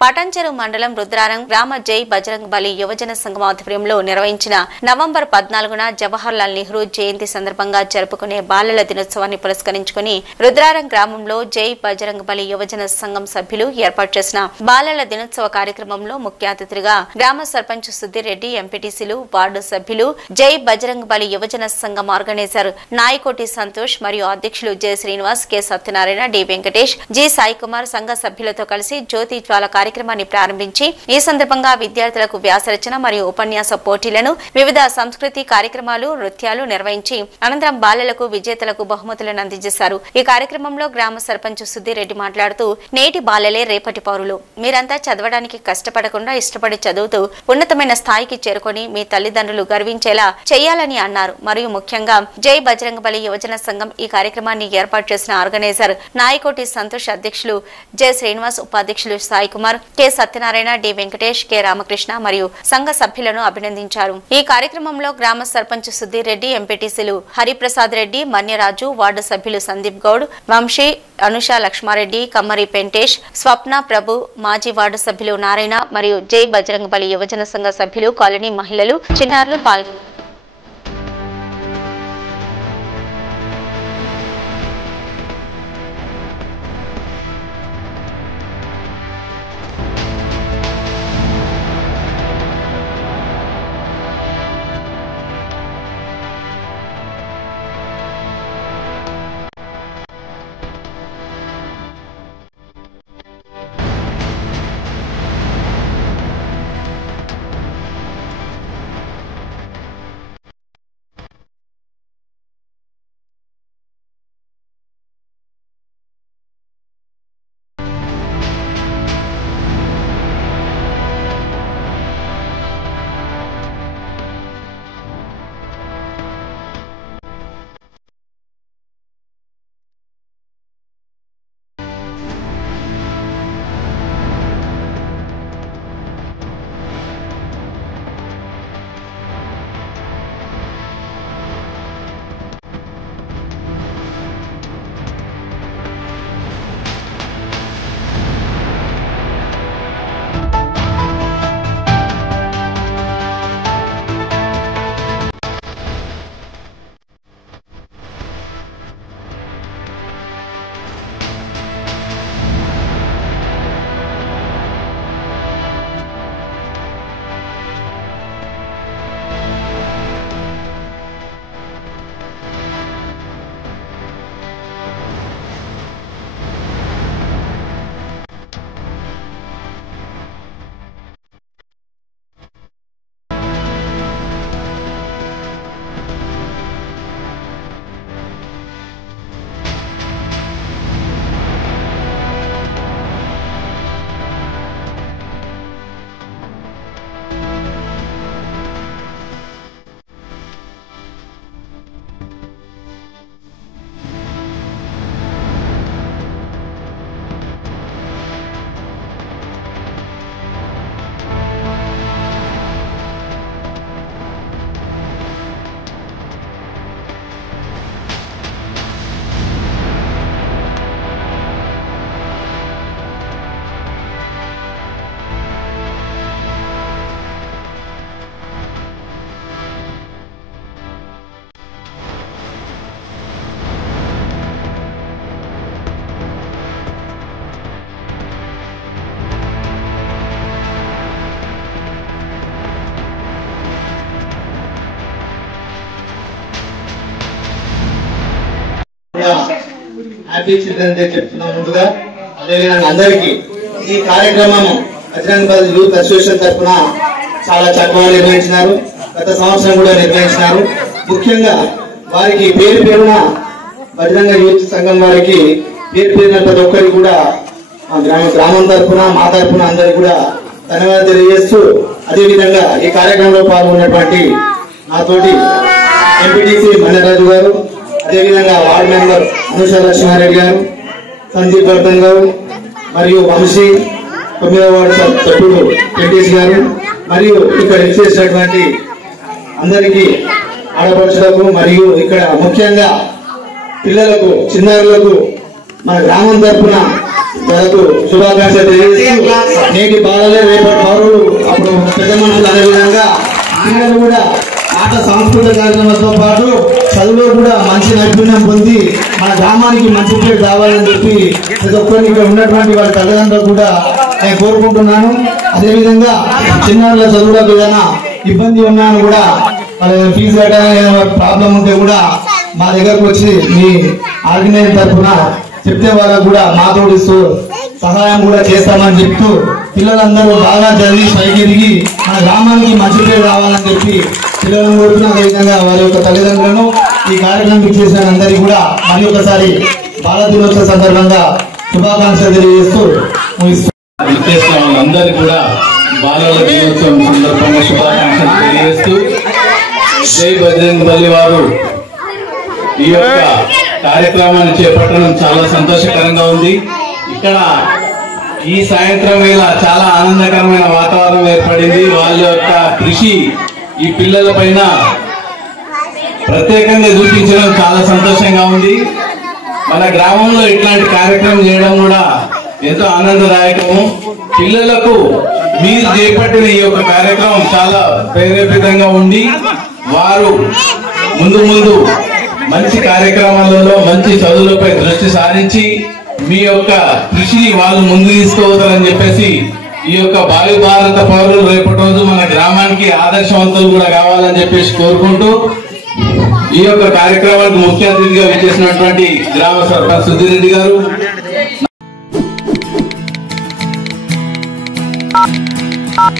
పటాన్చెరు మండలం రుద్రారం గ్రామ జై బజరంగ్ బలి యువజన సంఘం ఆధ్వర్యంలో నిర్వహించిన నవంబర్ 14న జవహర్ లాల్ నెహ్రూ జయంతి సందర్భంగా జరుపుకునే బాలల దినోత్సవాన్ని పురస్కరించుకుని రుద్రారం గ్రామంలో జై బజరంగ్ బలి యువజన సంఘం సభ్యులు ఏర్పాటు చేసిన బాలల దినోత్సవ కార్యక్రమంలో ముఖ్య అతిథిగా గ్రామ సర్పంచ్ సుధీర్ రెడ్డి, ఎంపీటీసీలు, వార్డు సభ్యులు, జై బజరంగ్ బలి యువజన సంఘం ఆర్గనైజర్ నాయకోటి సంతోష్ మరియు అధ్యక్షులు J Srinivas, K Satyanarayana, D Venkatesh, G Sai Kumar సంఘ సభ్యులతో కలిసి జ్యోతి జ్వాల కార్యక్రమాన్ని ప్రారంభించి ఈ సందర్భంగా విద్యార్థులకు వ్యాసరచన మరియు ఉపన్యాస పోటీలను, వివిధ సంస్కృతి కార్యక్రమాలు, నృత్యాలు నిర్వహించి అనంతరం బాలలకు విజేతలకు బహుమతులను అందజేశారు. ఈ కార్యక్రమంలో గ్రామ సర్పంచ్ సుధీర్ రెడ్డి మాట్లాడుతూ, నేటి బాలలే రేపటి పౌరులు. మీరంతా చదవడానికి కష్టపడకుండా ఇష్టపడి చదువుతూ ఉన్నతమైన స్థాయికి చేరుకొని మీ తల్లిదండ్రులు గర్వించేలా చేయాలని అన్నారు. మరియు ముఖ్యంగా జై బజరంగ్ బలి యువజన సంఘం ఈ కార్యక్రమాన్ని ఏర్పాటు చేసిన ఆర్గనైజర్ నాయకోటి సంతోష్, అధ్యక్షులు జె శ్రీనివాస్, ఉపాధ్యక్షులు Sai Kumar, K Satyanarayana, D Venkatesh, K Ramakrishna మరియు సంఘ సభ్యులను అభినందించారు. ఈ కార్యక్రమంలో గ్రామ సర్పంచ్ సుధీర్ రెడ్డి, ఎంపీటీసీలు హరిప్రసాద్ రెడ్డి, మన్యరాజు, వార్డు సభ్యులు సందీప్ గౌడ్, వంశీ, అనుష, లక్ష్మారెడ్డి, కమ్మరి పెంటేష్, స్వప్న, ప్రభు, మాజీ వార్డు సభ్యులు నారాయణ మరియు జై బజరంగ్ బలి యువజన సంఘ సభ్యులు, కాలనీ మహిళలు, చిన్నారులు పాల్గొన్నారు. హ్యాపీ చిల్డ్రన్ డే చెప్తున్నాం ముందుగా. అదేవిధంగా అందరికీ ఈ కార్యక్రమం బజరంగ్ బలి యూత్ అసోసియేషన్ తరఫున చాలా చక్కగా నిర్వహించినారు. గత సంవత్సరం కూడా నిర్వహించినారు. ముఖ్యంగా వారికి పేరు పేరున బజరంగ యూత్ సంఘం వారికి పేరు పేరున ప్రతి ఒక్కరికి కూడా గ్రామం తరఫున, మా తరఫున అందరికి కూడా ధన్యవాదాలు తెలియజేస్తూ, అదేవిధంగా ఈ కార్యక్రమంలో పాల్గొన్నటువంటి నాతోటి ఎంపీటీసీ మన్యరాజు గారు, అదేవిధంగా వార్డు మెంబర్ అనుష లక్ష్మారెడ్డి గారు, సందీప్ వర్ధన్ గారు మరియు వంశీ, 9వ వార్డు సభ్యుడు వెంకటేష్ గారు మరియు ఇక్కడ చేసినటువంటి అందరికీ ఆడపడుచులకు మరియు ఇక్కడ ముఖ్యంగా పిల్లలకు, చిన్నారులకు మన గ్రామం తరఫున వాళ్ళకు శుభాకాంక్షలు తెలియజేస్తూ నేటి బాలలే రేపటి పౌరులు అప్పుడు పెద్ద మనుషులు అనే విధంగా పిల్లలు కూడా ఆట సాంస్కృతిక కార్యక్రమాలతో పాటు చదువులో కూడా మంచి నైపుణ్యం పొంది మన గ్రామానికి మంచి పేరు రావాలని చెప్పి ప్రతి ఒక్కరిని ఇక్కడ ఉన్నటువంటి వాళ్ళ తల్లిదండ్రులు కూడా నేను కోరుకుంటున్నాను. అదేవిధంగా చిన్నారుల చదువులకు ఏదైనా ఇబ్బంది ఉన్నాను కూడా వాళ్ళ ఫీజు కట్టడానికి ప్రాబ్లం ఉంటే కూడా మా దగ్గరకు వచ్చి మీ ఆర్గనైజర్ తరఫున చెప్తే వాళ్ళకు కూడా మాతోడిస్తూ సహాయం కూడా చేస్తామని చెప్తూ పిల్లలందరూ బాగా చదివి పైకి ఎదిగి మన గ్రామానికి మంచి పేరు రావాలని చెప్పి పిల్లలను కోరుతున్న అదేవిధంగా వారి యొక్క తల్లిదండ్రులను ఈ కార్యక్రమం చేసిన అందరికీ కూడా మరి ఒకసారి బాల దినోత్సవ సందర్భంగా శుభాకాంక్షలు తెలియజేస్తూ అందరికీ కూడా బాలల దినోత్సవం సందర్భంగా శుభాకాంక్షలు తెలియజేస్తూ జై బజరంగ్ బలి వారు ఈ యొక్క కార్యక్రమాన్ని చేపట్టడం చాలా సంతోషకరంగా ఉంది. ఇక్కడ ఈ సాయంత్రం వేళ చాలా ఆనందకరమైన వాతావరణం ఏర్పడింది. వాళ్ళ యొక్క కృషి ఈ పిల్లల పైన ప్రత్యేకంగా చూపించడం చాలా సంతోషంగా ఉంది. మన గ్రామంలో ఇట్లాంటి కార్యక్రమం చేయడం కూడా ఎంతో ఆనందదాయకము. పిల్లలకు మీరు చేపట్టిన ఈ యొక్క కార్యక్రమం చాలా ప్రేరేపితంగా ఉండి వారు ముందు ముందు మంచి కార్యక్రమాలలో మంచి చదువులపై దృష్టి సారించి మీ యొక్క కృషిని వాళ్ళు ముందు తీసుకోవద్దని చెప్పేసి ఈ యొక్క భావి భారత పౌరులు రేపటి రోజు మన గ్రామానికి ఆదర్శవంతులు కూడా కావాలని చెప్పేసి కోరుకుంటూ ఈ యొక్క కార్యక్రమానికి ముఖ్య అతిథిగా విచ్చేసినటువంటి గ్రామ సర్పంచ్ సుధీర్ రెడ్డి గారు,